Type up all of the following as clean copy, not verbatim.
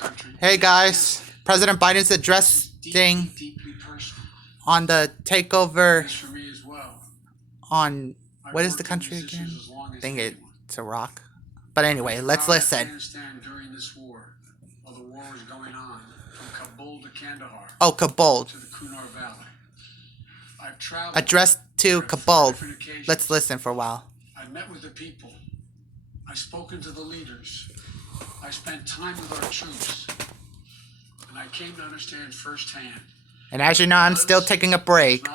country. Hey guys, President Biden's addressing Deeply personal. on the takeover It's for me as well. on I've what is the worked in country these again? issues as long I as think anyone. it's Iraq. But anyway, let's listen. Afghanistan during this war, while the war was going on, from Kabul to Kandahar Oh, Kabul. to the Kunar Valley. I've traveled. Address to on Kabul. different occasions. Let's listen for a while. I've met with the people. I've spoken to the leaders. I spent time with our troops. And I came to understand firsthand. And as you know, I'm still taking a break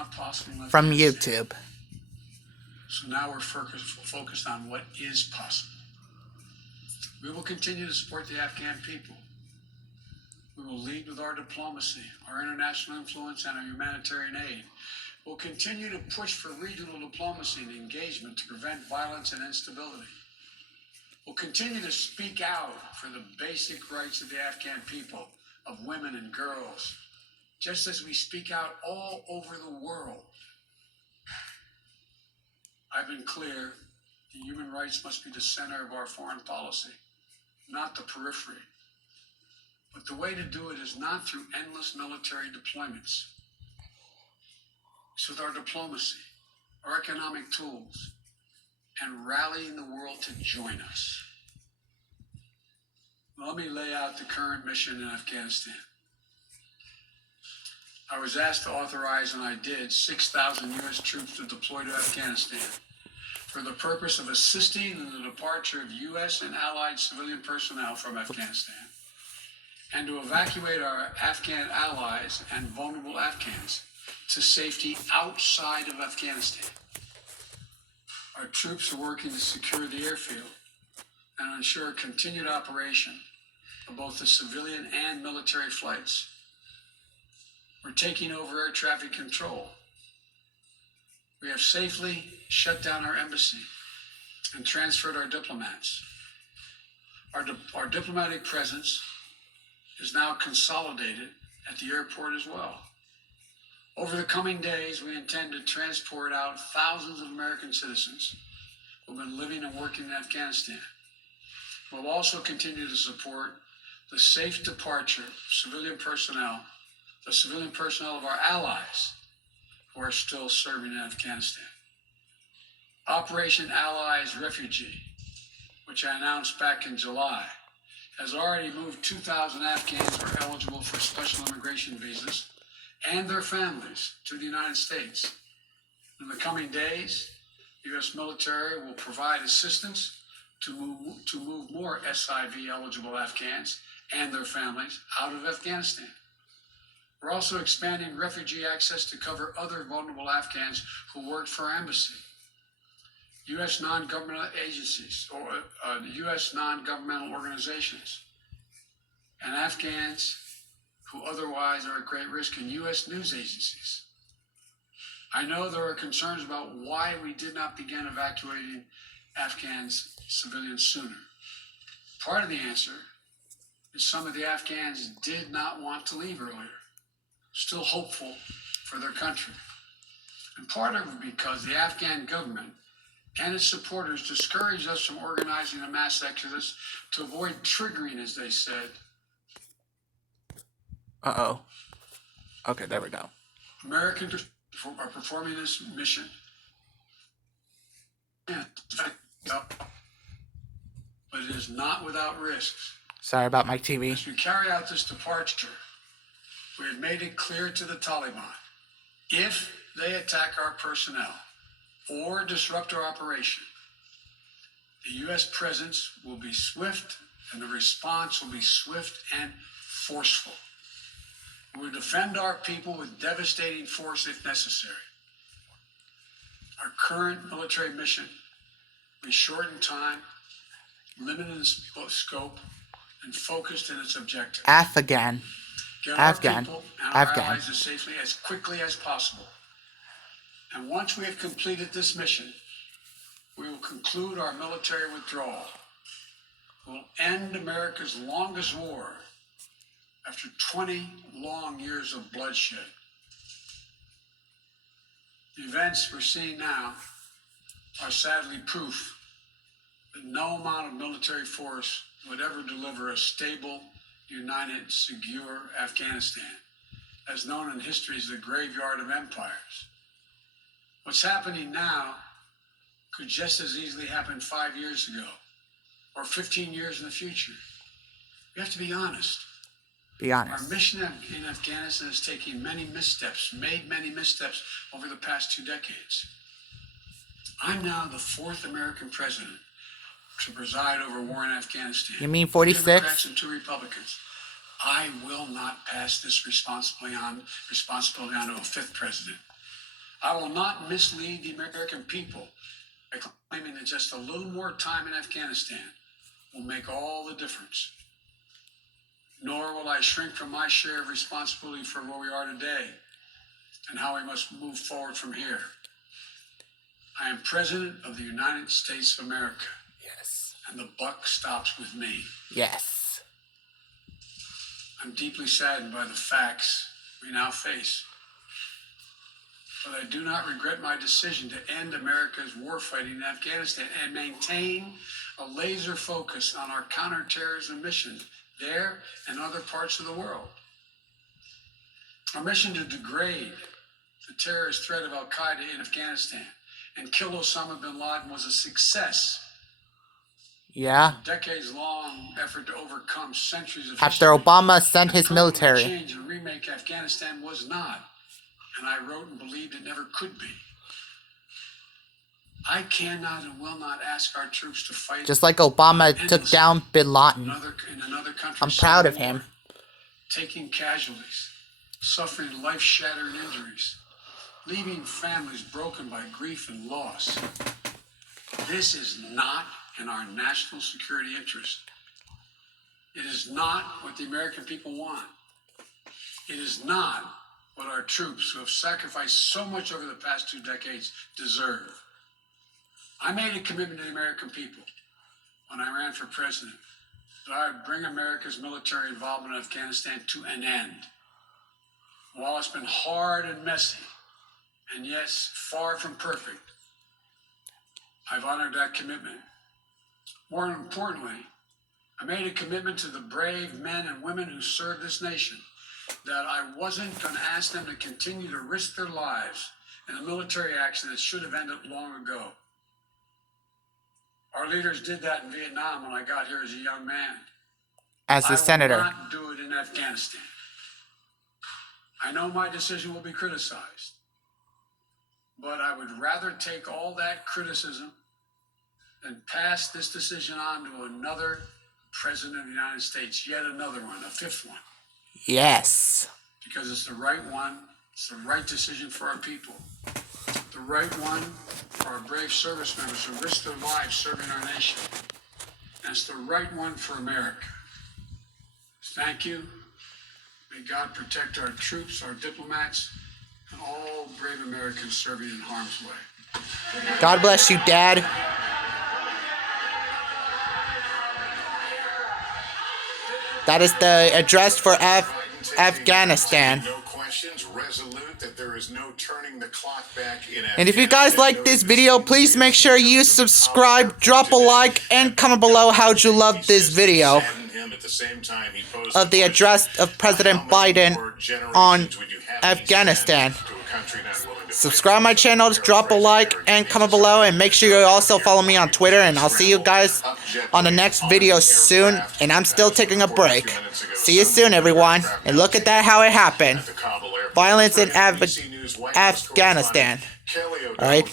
from YouTube. So now we're focused on what is possible. We will continue to support the Afghan people. We will lead with our diplomacy, our international influence, and our humanitarian aid. We'll continue to push for regional diplomacy and engagement to prevent violence and instability. We'll continue to speak out for the basic rights of the Afghan people, of women and girls, just as we speak out all over the world. I've been clear that human rights must be the center of our foreign policy, not the periphery. But the way to do it is not through endless military deployments. It's with our diplomacy, our economic tools, and rallying the world to join us. Let me lay out the current mission in Afghanistan. I was asked to authorize, and I did, 6,000 U.S. troops to deploy to Afghanistan for the purpose of assisting in the departure of U.S. and allied civilian personnel from Afghanistan, and to evacuate our Afghan allies and vulnerable Afghans to safety outside of Afghanistan. Our troops are working to secure the airfield and ensure continued operation of both the civilian and military flights. We're taking over air traffic control. We have safely shut down our embassy and transferred our diplomats. Our diplomatic presence is now consolidated at the airport as well. Over the coming days, we intend to transport out thousands of American citizens who've been living and working in Afghanistan. We'll also continue to support the safe departure of civilian personnel, the civilian personnel of our allies who are still serving in Afghanistan. Operation Allies Refugee, which I announced back in July, has already moved 2,000 Afghans who are eligible for special immigration visas and their families to the United States. In the coming days, the U.S. military will provide assistance to move more SIV eligible Afghans and their families out of Afghanistan. We're also expanding refugee access to cover other vulnerable Afghans who work for our embassy, U.S. non-governmental agencies or U.S. non-governmental organizations, and Afghans who otherwise are at great risk in U.S. news agencies. I know there are concerns about why we did not begin evacuating Afghans civilians sooner. Part of the answer is some of the Afghans did not want to leave earlier, still hopeful for their country. And part of it because the Afghan government and its supporters discouraged us from organizing a mass exodus to avoid triggering, as they said. Uh-oh. Okay, there we go. Americans are performing this mission. But it is not without risks. Sorry about my TV. As we carry out this departure, we have made it clear to the Taliban, if they attack our personnel or disrupt our operation, the U.S. presence will be swift and the response will be swift and forceful. We will defend our people with devastating force if necessary. Our current military mission will be short in time, limited in scope, and focused in its objective. Afghan. Get our people and our allies as safely as quickly as possible. And once we have completed this mission, we will conclude our military withdrawal. We'll end America's longest war after 20 long years of bloodshed. The events we're seeing now are sadly proof that no amount of military force would ever deliver a stable united, secure Afghanistan, as known in history as the graveyard of empires. What's happening now could just as easily happen 5 years ago or 15 years in the future. We have to be honest. Be Our honest. mission in Afghanistan is taking many missteps, made many missteps over the past 2 decades. I'm now the 4th American president to preside over war in Afghanistan. You mean 46? 46? Democrats and 2 Republicans. I will not pass this responsibility on to a 5th president. I will not mislead the American people by claiming that just a little more time in Afghanistan will make all the difference. Nor will I shrink from my share of responsibility for where we are today and how we must move forward from here. I am President of the United States of America. Yes. And the buck stops with me. Yes. I'm deeply saddened by the facts we now face. But I do not regret my decision to end America's warfighting in Afghanistan and maintain a laser focus on our counterterrorism mission there and other parts of the world. Our mission to degrade the terrorist threat of Al-Qaeda in Afghanistan and kill Osama bin Laden was a success. Yeah. A decades-long effort to overcome centuries of After history. Obama sent his And permanently military. change and remake Afghanistan was not, and I wrote and believed it never could be. I cannot and will not ask our troops to fight. Just like Obama took down bin Laden. In another country. I'm proud of him. Taking casualties, suffering life-shattering injuries, leaving families broken by grief and loss. This is not in our national security interest. It is not what the American people want. It is not what our troops, who have sacrificed so much over the past 2 decades, deserve. I made a commitment to the American people when I ran for president that I would bring America's military involvement in Afghanistan to an end. While it's been hard and messy, and yes, far from perfect, I've honored that commitment. More importantly, I made a commitment to the brave men and women who serve this nation that I wasn't going to ask them to continue to risk their lives in a military action that should have ended long ago. Our leaders did that in Vietnam when I got here as a young man. As a senator. I will not do it in Afghanistan. I know my decision will be criticized, but I would rather take all that criticism than pass this decision on to another president of the United States, yet another one, a 5th one. Yes. Because it's the right one, it's the right decision for our people. The right one for our brave service members who risk their lives serving our nation. And it's the right one for America. Thank you. May God protect our troops, our diplomats, and all brave Americans serving in harm's way. God bless you, Dad. That is the address for Afghanistan. No questions, resolute that there is no turning the clock back in And if you guys like this video, please make sure you subscribe, drop a like, and comment below how'd you love this video of the address of President Biden on Afghanistan. Subscribe my channel, drop a like, and comment below, and make sure you also follow me on Twitter, and I'll see you guys on the next video soon, and I'm still taking a break. See you soon, everyone, and look at that, how it happened. Violence in Afghanistan. Alright?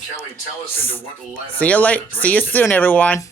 See you soon, everyone.